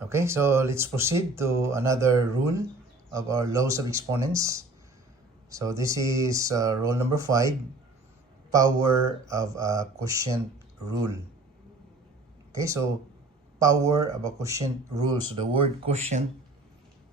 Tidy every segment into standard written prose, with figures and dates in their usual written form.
Okay, so let's proceed to another rule of our laws of exponents. So this is rule number 5, power of a quotient rule. Okay, so power of a quotient rule. So the word quotient,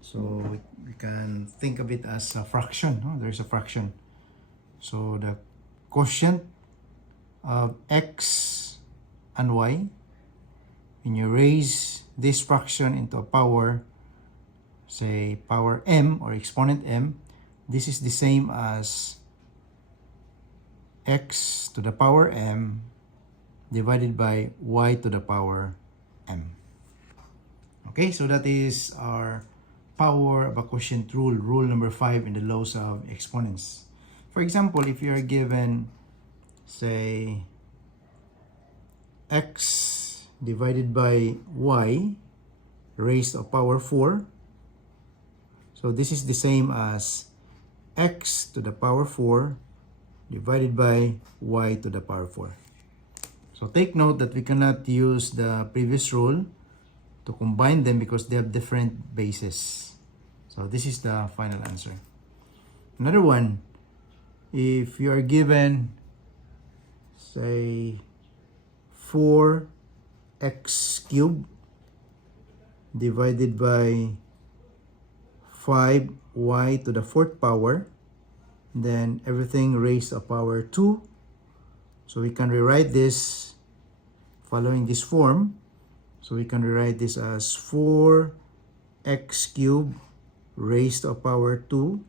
so we can think of it as a fraction. No? There's a fraction. So the quotient of x and y, when you raise this fraction into a power, say power m or exponent m, this is the same as x to the power m divided by y to the power m. Okay, so that is our power of a quotient rule, rule number 5 in the laws of exponents. For example, if you are given, say, x divided by y raised to power 4, so this is the same as x to the power 4 divided by y to the power 4. So take note that we cannot use the previous rule to combine them because they have different bases. So this is the final answer. Another one, if you are given, say, 4x cubed divided by 5y to the 4th power, then everything raised to power 2. So we can rewrite this following this form. So we can rewrite this as 4x cubed raised to power 2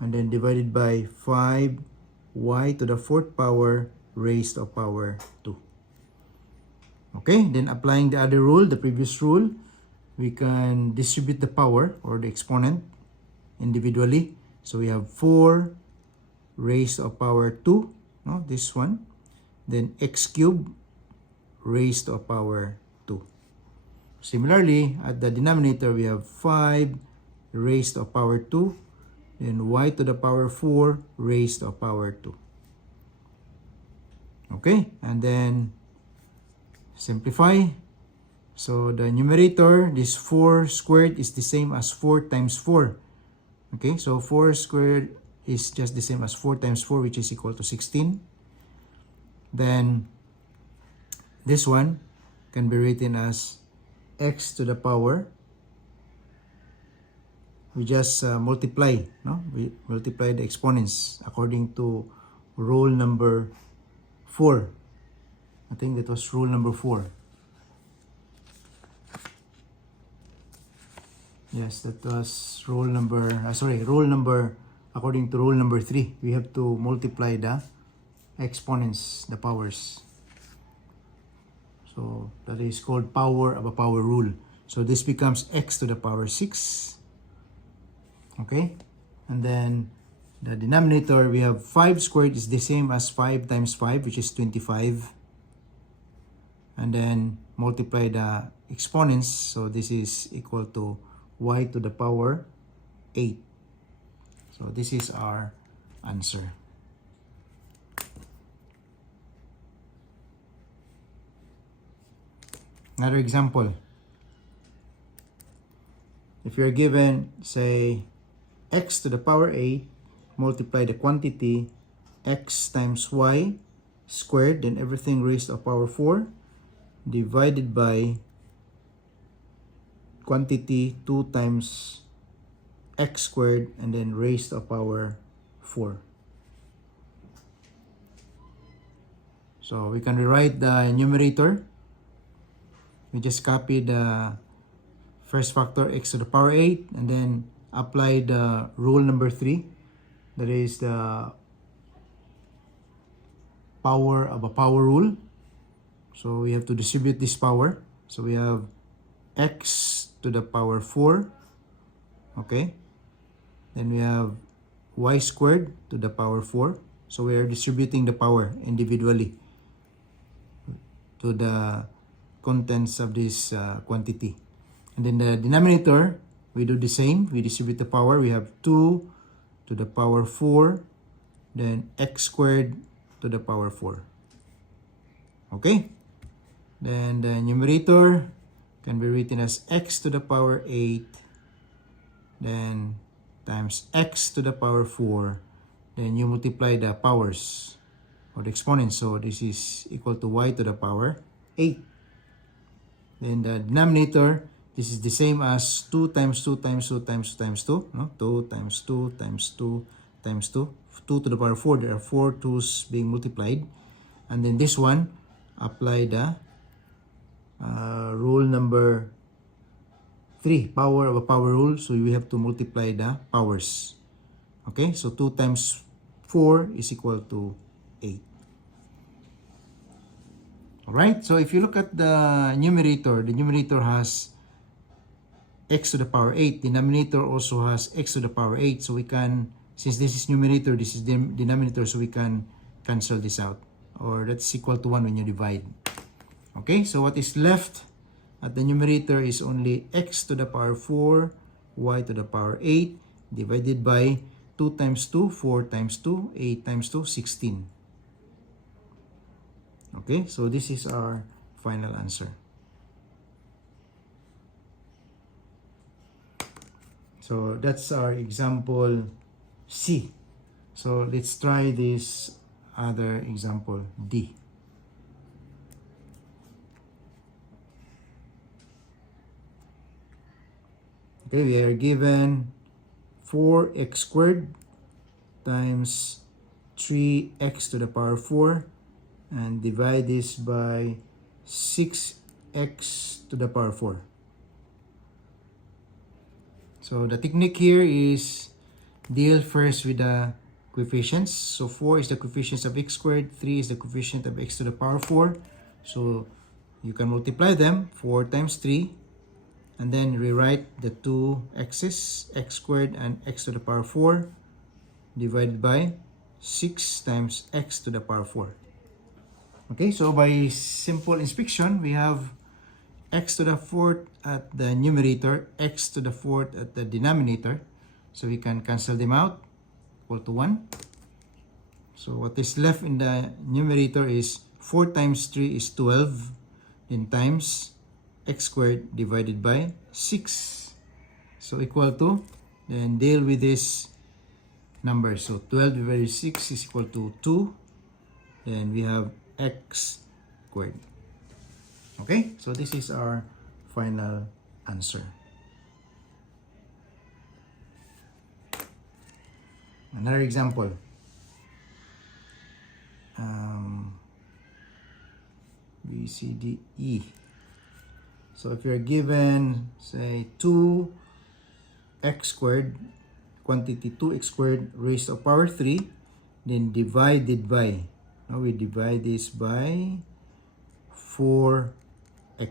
and then divided by 5y to the 4th power raised to power 2. Okay, then applying the other rule, the previous rule, we can distribute the power or the exponent individually. So we have 4 raised to power 2, no, this one. Then x cubed raised to power 2. Similarly, at the denominator, we have 5 raised to power 2. Then y to the power 4 raised to power 2. Okay, and then simplify. So the numerator, this 4 squared is the same as 4 times 4. Okay, so 4 squared is just the same as 4 times 4, which is equal to 16. Then this one can be written as x to the power. We just multiply, no? We multiply the exponents according to rule number 4. I think that was rule number 4. Yes, that was rule number, according to rule number 3. We have to multiply the exponents, the powers. So that is called power of a power rule. So this becomes x to the power 6. Okay, and then the denominator, we have 5 squared is the same as 5 times 5, which is 25. And then multiply the exponents, so this is equal to y to the power 8. So this is our answer. Another example. If you're given, say, x to the power 8, multiply the quantity x times y squared, then everything raised to power 4, divided by quantity 2 times x squared, and then raised to power 4. So we can rewrite the numerator. We just copy the first factor, x to the power 8, and then apply the rule number 3. That is the power of a power rule. So we have to distribute this power. So we have x to the power 4. Okay. Then we have y squared to the power 4. So we are distributing the power individually to the contents of this quantity. And then the denominator, we do the same. We distribute the power. We have 2 to the power 4. Then x squared to the power 4. Okay. Then the numerator can be written as x to the power 8, then times x to the power 4, then you multiply the powers or the exponents. So this is equal to y to the power 8. Then the denominator, this is the same as 2 times 2 times 2 times 2 times 2. No? 2 times 2 times 2 times 2. 2 to the power 4. There are 4 2's being multiplied. And then this one, apply the rule number 3, power of a power rule. So we have to multiply the powers. Okay, so 2 times 4 is equal to 8. Alright, so if you look at the numerator has x to the power 8. Denominator also has x to the power 8. So we can, since this is numerator, this is denominator, so we can cancel this out. Or that's equal to 1 when you divide. Okay, so what is left at the numerator is only x to the power 4, y to the power 8, divided by 2 times 2, 4 times 2, 8 times 2, 16. Okay, so this is our final answer. So that's our example C. So let's try this other example D. Okay, we are given 4x squared times 3x to the power 4 and divide this by 6x to the power 4. So the technique here is deal first with the coefficients. So 4 is the coefficient of x squared, 3 is the coefficient of x to the power 4. So you can multiply them, 4 times 3, and then rewrite the two x's, x squared and x to the power 4, divided by 6 times x to the power 4. Okay, so by simple inspection, we have x to the 4th at the numerator, x to the 4th at the denominator. So we can cancel them out, equal to 1. So what is left in the numerator is 4 times 3 is 12, then times x squared divided by 6. So equal to, then deal with this number. So 12 divided by 6 is equal to 2. Then we have x squared. Okay, so this is our final answer. Another example. B, C, D, E. So if you're given, say, 2x squared, quantity 2x squared raised to the power 3, then divided by, now we divide this by 4x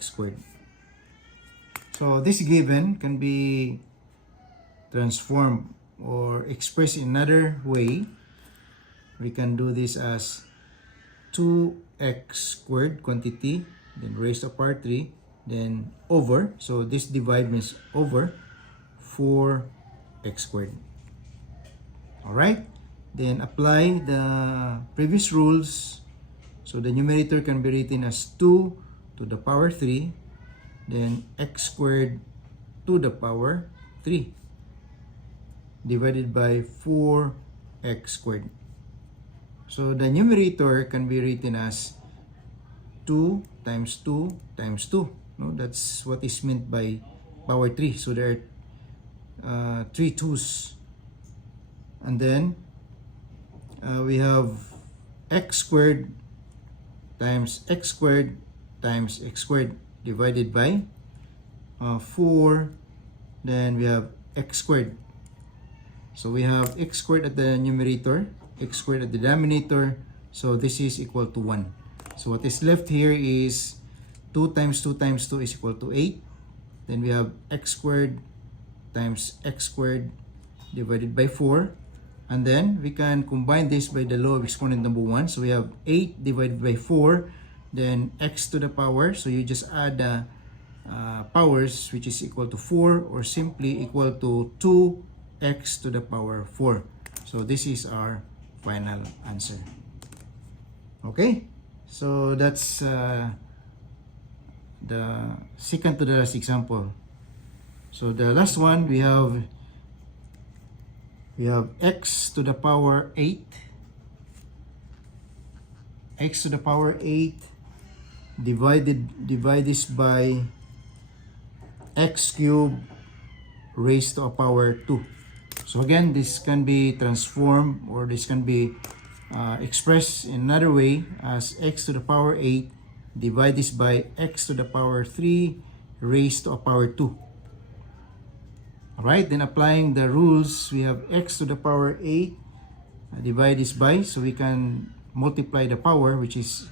squared. So this given can be transformed or expressed in another way. We can do this as 2x squared quantity, then raised to the power 3, then over, so this divide means over 4x squared. Alright, then apply the previous rules. So the numerator can be written as 2 to the power 3, then x squared to the power 3, divided by 4x squared. So the numerator can be written as 2 times 2 times 2. No, that's what is meant by power 3. So there are 3 2's. And then we have x squared times x squared times x squared divided by 4. Then we have x squared. So we have x squared at the numerator, x squared at the denominator. So this is equal to 1. So what is left here is 2 times 2 times 2 is equal to 8. Then we have x squared times x squared divided by 4. And then we can combine this by the law of exponent number 1. So we have 8 divided by 4, then x to the power. So you just add the powers, which is equal to 4, or simply equal to 2x to the power 4. So this is our final answer. Okay, so that's the second to the last example. So the last one, we have x to the power 8. X to the power 8 divide this by x cubed raised to a power 2. So again, this can be transformed, or this can be expressed in another way as x to the power 8 divide this by x to the power 3 raised to a power 2. Alright, then applying the rules, we have x to the power 8 divide this by, so we can multiply the power, which is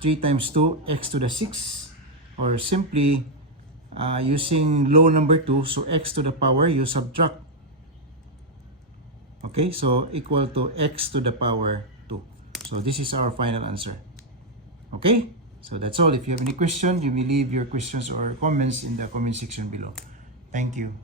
3 times 2, x to the 6, or simply using low number 2, so x to the power, you subtract. Okay, so equal to x to the power 2. So this is our final answer. Okay, so that's all. If you have any question, you may leave your questions or comments in the comment section below. Thank you.